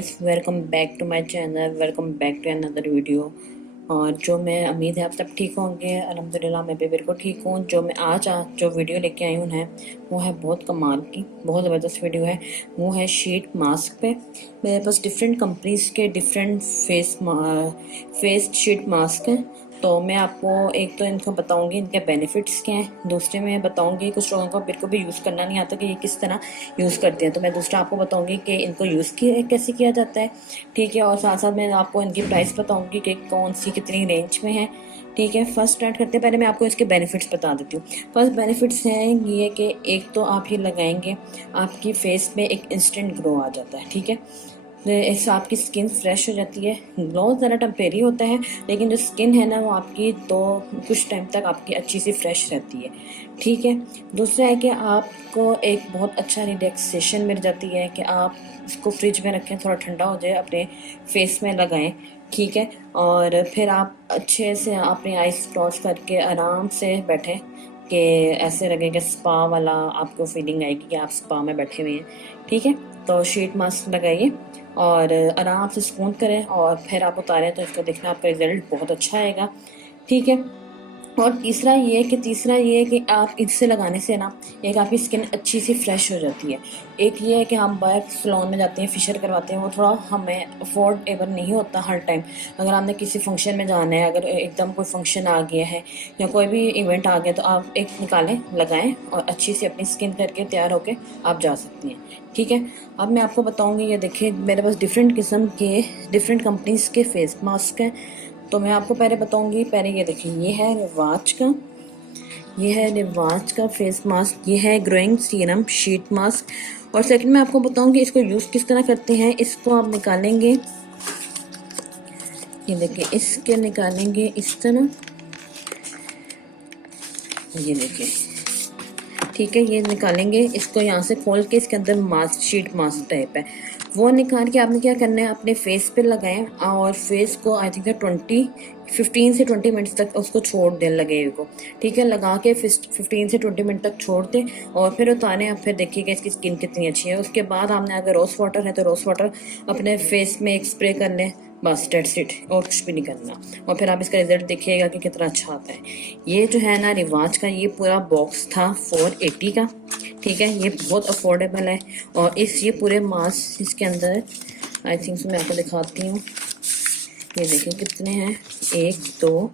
Guys, welcome back to my channel, welcome back to another video. और जो मैं उम्मीद है आप सब ठीक होंगे। अल्हम्दुलिल्लाह मैं भी बिल्कुल ठीक हूँ। जो मैं आज जो वीडियो लेके आई हूँ है वो है बहुत कमाल की, बहुत ज़बरदस्त वीडियो है। वो है शीट मास्क पे। मेरे पास डिफरेंट कंपनीज़ के डिफरेंट फेस शीट मास्क हैं। तो मैं आपको एक तो इनको बताऊंगी इनके बेनिफिट्स क्या हैं, दूसरे में बताऊंगी कुछ लोगों को बिल्कुल भी यूज़ करना नहीं आता कि ये किस तरह यूज़ करते हैं, तो मैं दूसरा आपको बताऊंगी कि इनको यूज़ कैसे किया जाता है, ठीक है। और साथ साथ मैं आपको इनकी प्राइस बताऊंगी कि कौन सी कितनी रेंज में है, ठीक है। फर्स्ट स्टार्ट करते हैं, पहले मैं आपको इसके बेनिफिट्स बता देती हूँ। फर्स्ट बेनिफिट्स हैं ये कि एक तो आप ये लगाएंगे आपकी फेस में एक इंस्टेंट ग्लो आ जाता है, ठीक है। इससे आपकी स्किन फ्रेश हो जाती है। ग्लो ज़रा टेम्परेरी होता है, लेकिन जो स्किन है ना वो आपकी तो कुछ टाइम तक आपकी अच्छी सी फ्रेश रहती है, ठीक है। दूसरा है कि आपको एक बहुत अच्छा रिलैक्सेशन मिल जाती है कि आप इसको फ्रिज में रखें, थोड़ा ठंडा हो जाए, अपने फेस में लगाएं, ठीक है। और फिर आप अच्छे से अपने आइज क्लोज करके आराम से बैठें कि ऐसे लगे कि स्पा वाला आपको फीलिंग आएगी कि आप स्पा में बैठे हुए हैं, ठीक है। तो शीट मास्क लगाइए और आराम से सुकून करें और फिर आप उतारें तो इसका देखना आपका रिजल्ट बहुत अच्छा आएगा, ठीक है। और तीसरा ये है कि आप इससे लगाने से ना एक आपकी स्किन अच्छी सी फ्रेश हो जाती है। एक ये है कि हम बाहर सैलून में जाते हैं, फेशियल करवाते हैं, वो थोड़ा हमें अफोर्डेबल नहीं होता हर टाइम। अगर आपने किसी फंक्शन में जाना है, अगर एकदम कोई फंक्शन आ गया है या कोई भी इवेंट आ गया, तो आप एक निकालें, लगाएं और अच्छी सी अपनी स्किन करके तैयार होकर आप जा सकती हैं, ठीक है। अब मैं आपको बताऊँगी, ये देखिए मेरे पास डिफरेंट किस्म के डिफरेंट कंपनीज़ के फेस मास्क हैं। तो मैं आपको पहले बताऊंगी, पहले ये देखिए ये है रिवाज का फेस मास्क, ये है ग्रोइंग सीरम शीट मास्क। और सेकंड मैं आपको बताऊंगी इसको यूज़ किस तरह करते हैं। इसको आप निकालेंगे, ये देखिए इसके निकालेंगे इस तरह, ये देखिए, ठीक है। ये निकालेंगे, इसको यहाँ से खोल के इसके अंदर मास्क शीट मास्क टाइप है, वो निकाल के आपने क्या करना है अपने फेस पे लगाएं और फेस को आई थिंक 15 से 20 मिनट्स तक उसको छोड़ दें लगे को, ठीक है। लगा के 15 से 20 मिनट तक छोड़ दें और फिर उतारें। आप फिर देखिएगा इसकी स्किन कितनी अच्छी है। उसके बाद आपने अगर रोज़ वाटर है तो रोज़ वाटर अपने फेस में एक स्प्रे कर लें, बस डेट्स इट, और कुछ भी नहीं करना। और फिर आप इसका रिजल्ट देखिएगा कि कितना अच्छा आता है। ये जो है ना रिवाज का, ये पूरा बॉक्स था 480 का, ठीक है। ये बहुत अफोर्डेबल है। और ये पूरे मास्क इसके अंदर आई थिंक मैं आपको दिखाती हूँ, ये देखिए कितने हैं, 1 2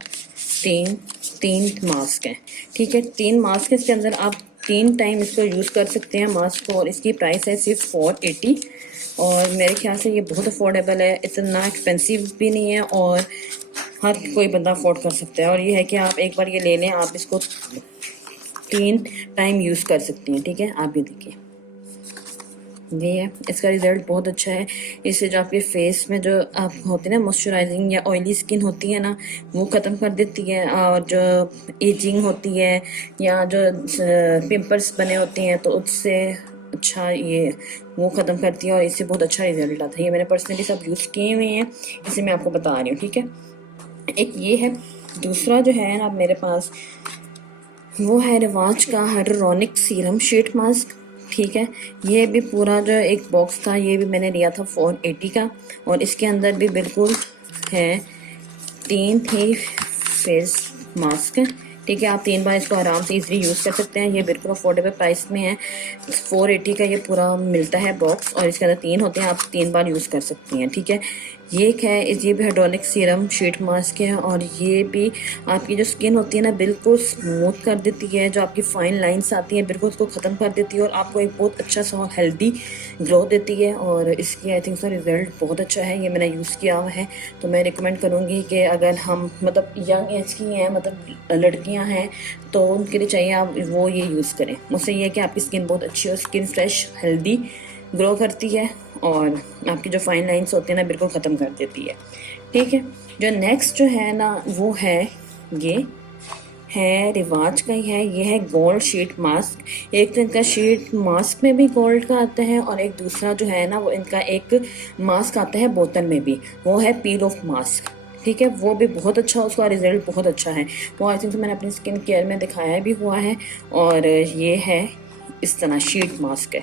तीन मास्क हैं, ठीक है। 3 मास्क इसके अंदर, आप 3 टाइम इसको यूज़ कर सकते हैं मास्क को। और इसकी प्राइस है सिर्फ 480 और मेरे ख्याल से ये बहुत अफोर्डेबल है, इतना एक्सपेंसिव भी नहीं है और हर कोई बंदा अफोर्ड कर सकता है। और ये है कि आप एक बार ये ले लें, आप इसको 3 टाइम यूज़ कर सकती हैं, ठीक है। आप ये देखिए, ये है, इसका रिज़ल्ट बहुत अच्छा है। इससे जो आपके फेस में जो आप होती है ना मॉइस्चराइजिंग या ऑयली स्किन होती है ना, वो ख़त्म कर देती है। और जो एजिंग होती है या जो पिंपल्स बने होते हैं तो उससे अच्छा ये वो ख़त्म करती है और इससे बहुत अच्छा रिजल्ट आता है। ये मैंने पर्सनली सब यूज़ किए हुए हैं, इसे मैं आपको बता रही हूँ, ठीक है। एक ये है, दूसरा जो है ना मेरे पास वो है रिवाज का हाइड्रोनिक सीरम शीट मास्क, ठीक है। ये भी पूरा जो एक बॉक्स था, ये भी मैंने लिया था 480 का। और इसके अंदर भी बिल्कुल है 3 ही फेस मास्क, ठीक है। आप 3 बार इसको आराम से इजीली यूज़ कर सकते हैं। ये बिल्कुल अफोर्डेबल प्राइस में है, 480 का ये पूरा मिलता है बॉक्स और इसके अंदर 3 होते हैं, आप 3 बार यूज़ कर सकती हैं, ठीक है। ये एक है, ये भी हाइड्रोनिक सीरम शीट मास्क है और ये भी आपकी जो स्किन होती है ना बिल्कुल स्मूथ कर देती है। जो आपकी फाइन लाइंस आती हैं बिल्कुल उसको ख़त्म कर देती है और आपको एक बहुत अच्छा सा हेल्दी ग्लो देती है। और इसकी आई थिंक सर रिज़ल्ट बहुत अच्छा है, ये मैंने यूज़ किया हुआ है। तो मैं रिकमेंड करूँगी कि अगर हम मतलब यंग एज की हैं, मतलब लड़कियाँ हैं, तो उनके लिए चाहिए आप वो ये यूज़ करें। उससे ये है कि आपकी स्किन बहुत अच्छी हो, स्किन फ्रेश हेल्दी ग्रो करती है और आपकी जो फाइन लाइंस होती है ना बिल्कुल ख़त्म कर देती है, ठीक है। जो नेक्स्ट जो है ना वो है, ये है रिवाज का ही है, ये है गोल्ड शीट मास्क। एक तो इनका शीट मास्क में भी गोल्ड का आता है और एक दूसरा जो है ना वो इनका एक मास्क आता है बोतल में भी, वो है पील ऑफ मास्क, ठीक है। वो भी बहुत अच्छा, उसका रिजल्ट बहुत अच्छा है। वो आई थिंक मैंने अपनी स्किन केयर में दिखाया भी हुआ है। और ये है इस तरह शीट मास्क है,